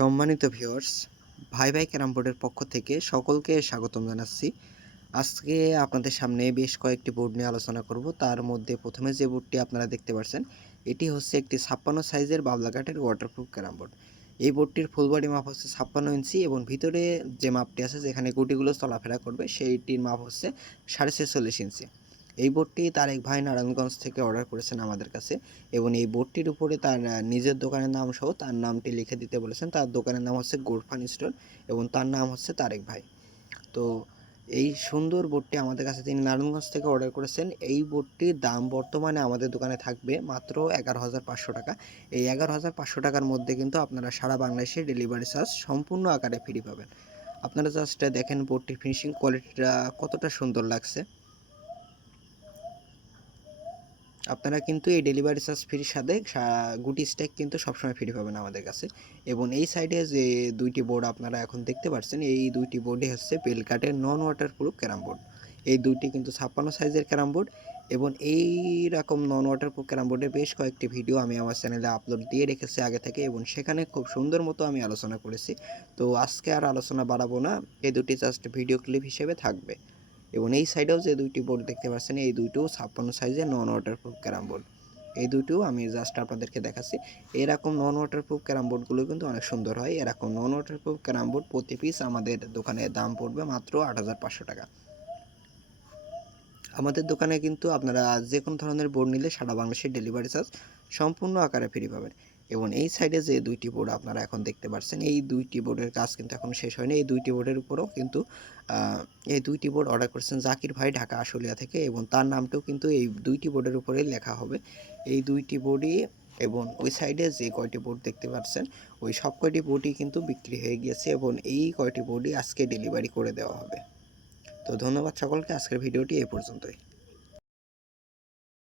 সম্মানিত ভিউয়ার্স ভাই ভাই ক্যারাম বোর্ডের পক্ষ থেকে সকলকে স্বাগতম জানাচ্ছি। আজকে আপনাদের সামনে বেশ কয়েকটি বোর্ড নিয়ে আলোচনা করব। তার মধ্যে প্রথমে যে বোর্ডটি আপনারা দেখতে পাচ্ছেন এটি হচ্ছে একটি ছাপ্পান্ন সাইজের বাবলাঘাটের ওয়াটারপ্রুফ ক্যারাম বোর্ড। এই বোর্ডটির ফুল বডি মাপ হচ্ছে ছাপ্পান্ন ইঞ্চি এবং ভিতরে যে মাপটি আছে, যেখানে গুটিগুলো চলাফেরা করবে, সেইটির মাপ হচ্ছে সাড়ে ছেচল্লিশ ইঞ্চি। এই বোর্ডটি তার এক ভাই নারায়ণগঞ্জ থেকে অর্ডার করেছেন আমাদের কাছে এবং এই বোর্ডটির উপরে তার নিজের দোকানের নাম সহ তার নামটি লিখে দিতে বলেছেন। তার দোকানের নাম হচ্ছে গোরফান স্টোর এবং তার নাম হচ্ছে তারেক ভাই। তো এই সুন্দর বোর্ডটি আমাদের কাছে তিনি নারায়ণগঞ্জ থেকে অর্ডার করেছেন। এই বোর্ডটির দাম বর্তমানে আমাদের দোকানে থাকবে মাত্র এগারো হাজার পাঁচশো টাকা। এই এগারো হাজার পাঁচশো টাকার মধ্যে কিন্তু আপনারা সারা বাংলাদেশে ডেলিভারি চার্জ সম্পূর্ণ আকারে ফ্রি পাবেন। আপনারা জাস্ট দেখেন বোর্ডটির ফিনিশিং কোয়ালিটিটা কতটা সুন্দর লাগছে। আপনারা কিন্তু এই ডেলিভারি চার্জ ফ্রির সাথে গুটি স্ট্যাক কিন্তু সবসময় ফ্রি পাবেন আমাদের কাছে। এবং এই সাইডে যে দুইটি বোর্ড আপনারা এখন দেখতে পাচ্ছেন, এই দুইটি বোর্ডে হচ্ছে পেলকাটের non waterproof carrom board এই দুইটি কিন্তু ছাপ্পান্ন সাইজের ক্যারাম বোর্ড এবং এই রকম নন ওয়াটার প্রুফ ক্যারাম বোর্ডের বেশ কয়েকটি ভিডিও আমি আমার চ্যানেলে আপলোড দিয়ে রেখেছি আগে থেকে এবং সেখানে খুব সুন্দর মতো আমি আলোচনা করেছি। তো আজকে আর আলোচনা বাড়াবো না, এই দুটি জাস্ট ভিডিও ক্লিপ হিসেবে থাকবে। এবং এই সাইডেও যে দুইটি বোর্ড দেখতে পাচ্ছেন, এই দুইটিও ছাপ্পান্ন সাইজের নন ওয়াটারপ্রুফ ক্যারাম বোর্ড এই দুইটিও আমি জাস্ট আপনাদেরকে দেখাচ্ছি। এরকম নন ওয়াটারপ্রুফ ক্যারাম বোর্ডগুলো কিন্তু অনেক সুন্দর হয়। এরকম নন ওয়াটারপ্রুফ ক্যারাম বোর্ড প্রতি পিস আমাদের দোকানে দাম পড়বে মাত্র আট হাজার পাঁচশো টাকা। আমাদের দোকানে কিন্তু আপনারা যে কোনো ধরনের বোর্ড নিলে সারা বাংলাদেশের ডেলিভারি চার্জ সম্পূর্ণ আকারে ফ্রি পাবেন। এবং এই সাইডে যে দুইটি বোর্ড আপনারা এখন দেখতে পাচ্ছেন এই দুইটি বোর্ডের কাজ কিন্তু এখন শেষ হয়নি। এই দুইটি বোর্ডের উপরেও কিন্তু এই দুইটি বোর্ড অর্ডার করেছেন জাকির ভাই ঢাকা আশুলিয়া থেকে এবং তার নামটাও কিন্তু এই দুইটি বোর্ডের উপরেই লেখা হবে। এই দুইটি বোর্ডই এবং ওই সাইডে যে কয়টি বোর্ড দেখতে পাচ্ছেন ওই সব কয়টি বোর্ডই কিন্তু বিক্রি হয়ে গিয়েছে এবং এই কয়টি বোর্ডই আজকে ডেলিভারি করে দেওয়া হবে। তো ধন্যবাদ সকলকে, আজকের ভিডিওটি এই পর্যন্তই।